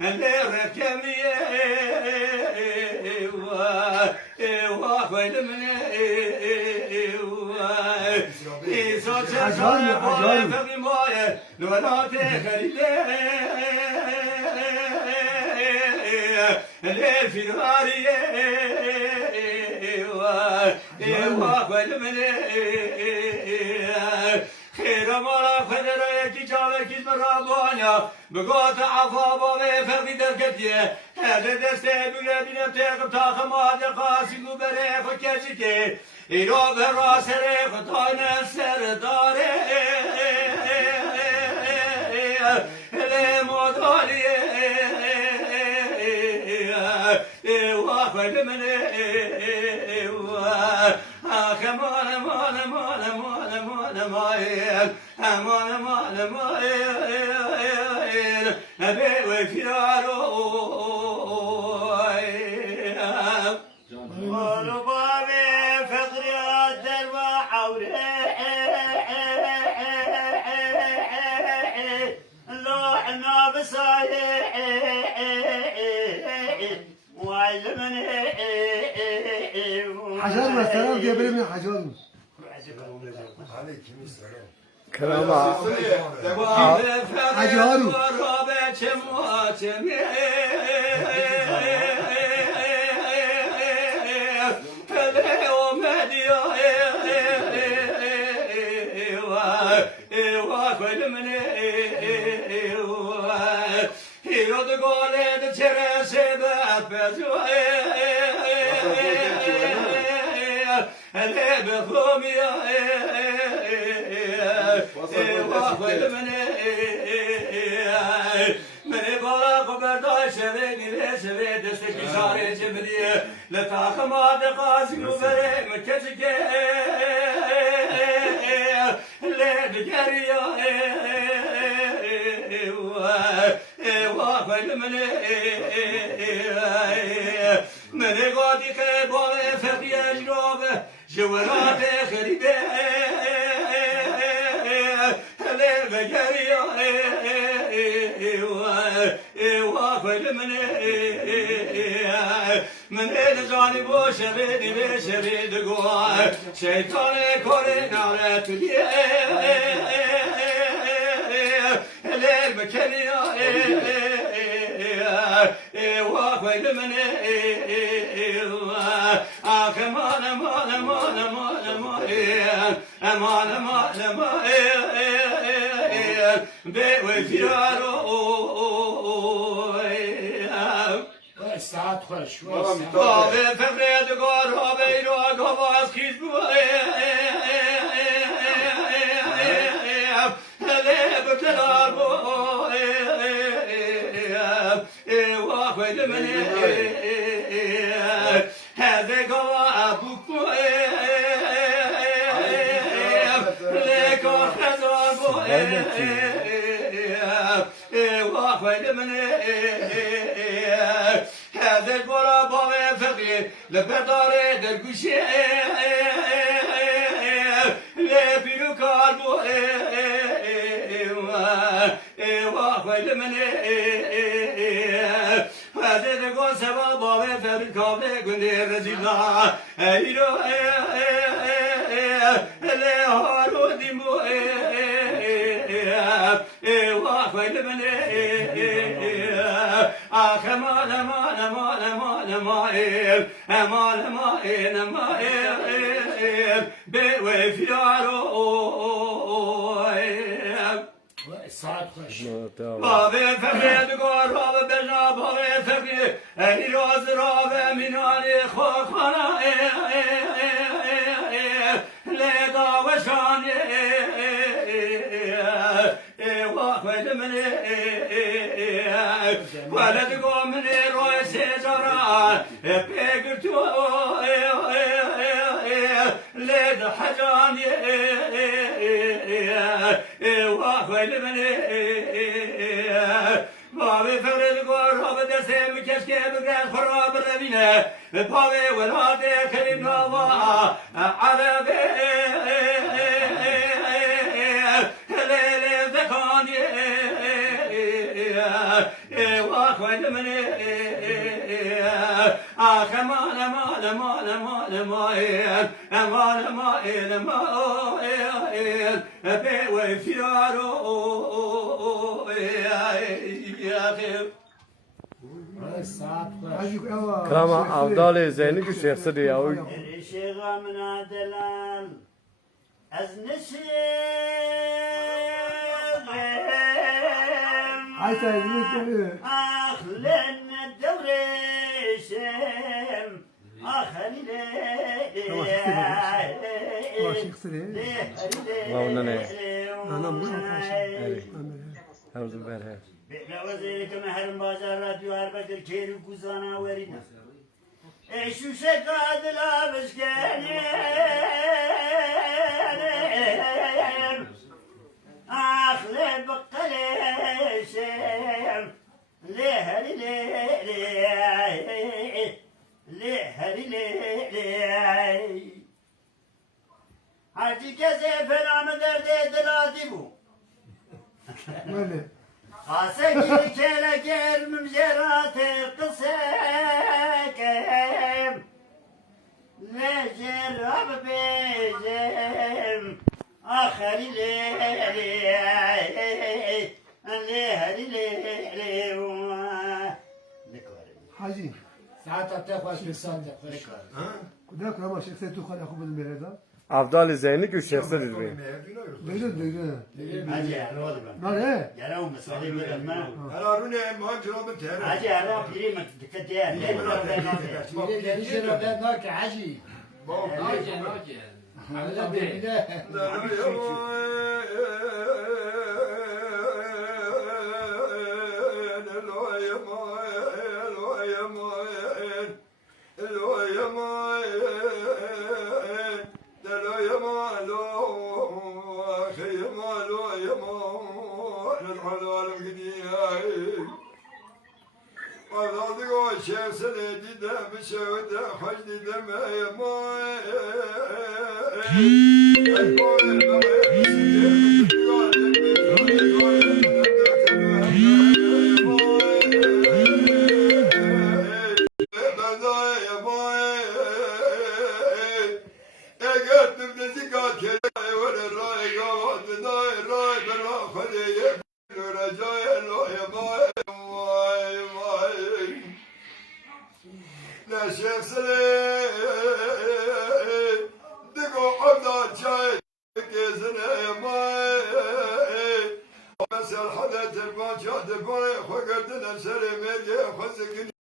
لركميه وقل من ولا تخلي الليل في نهاري وقل من خير مرا خدر يكي جابك مرابانيا بقات عفابا وفرقي دركتيه هذا دسته بقابنا تاقب تاخم هذا قاسم وبريخ وكشكي إلو براس ريخ طاينا سرداري لمداري وقل واخد من كمان مان مان مان مان مايل مان مان مايل أبي وفيارو قالوا بابي فقري الدرب حوري لوحنا بصايح وعلمني حجر مثلا جبريل من حجر عليكم السلام Kerama Acıarım. لتاخم عاد قاسم وبري مكتك ليد جريا واخل من غادي كبول فقي اجراب جورات خريبه ليد جريا واخل من الجانب وشبيد بشبيد قوار شيطان كورين على تليه الليل مكانيا واخوي من كمان مان مان مان مان مان مان بيوي فيارو ساعت خوش Ave fevred gar ave rag havas kiz bu hele betelar bu wa khwed mene hade gava bu le ko khazar bu wa khwed mene هذا الغراب وفقي لبدار درقشي لبيو كاربو واخوي من هذا الغراب سبب وفقي كابل قندي رزيلا ايرو لهارو ديمو واخوي من كمان مان مان مان مايل مان مايل مايل بيوي فيارو ساعت خوش بابي فقيد قرب بجا بابي فقيد اي روز راب مناني خوخانا ليدا وشاني واخوي مني ولد قوم روي سيجرا بيقرتو ليد حجاني واخوي مني بابي فرد قرب دسم كشكي بقرد خراب الربينة بابي ولادي كريم نوى عربي ليلي ذكاني واخوي مني كمان مان مان مان مايل مان مايل مايل بيوي فيارو يا خير ساعت خوش Kerama avdali zeyni ki şehsi diye o رشيغا من عدلان أزنشيغ هاي تايزني أخلن الدوريشم أخلي Lavunda ne? Anam bu Evet. Havzu ver he. وزيرك مهرم بازار راديو أربعة كيلو كوزانا ورينا شو شكاد لابس كريم أخلي بقليشم ليه حاجي كذا فلان درد دلاتي بو Böyle. خاصك كلك المجرات قصاكم نجرب بيجم آخر Hacı. ساعات تاخذ في الصندوق Kudak ama şekse tu khala kubul merada. Avdal Zeynlik üç şefse dedi. Duydun duydun. Hacı arada ben. Nare? Yarım mesele bir ma. Herarune emman cevabı tere. Hacı arada piri mi dikkat ya. Ne kadar ben يريد يجي له ناك عجي ناجي هذا بالبدايه Allah'ın şefsine didem şevde hoş didem eyman. La şefsine digo abda çay gezine may mesela halet el banca de bay khagardın el seremeye khazgin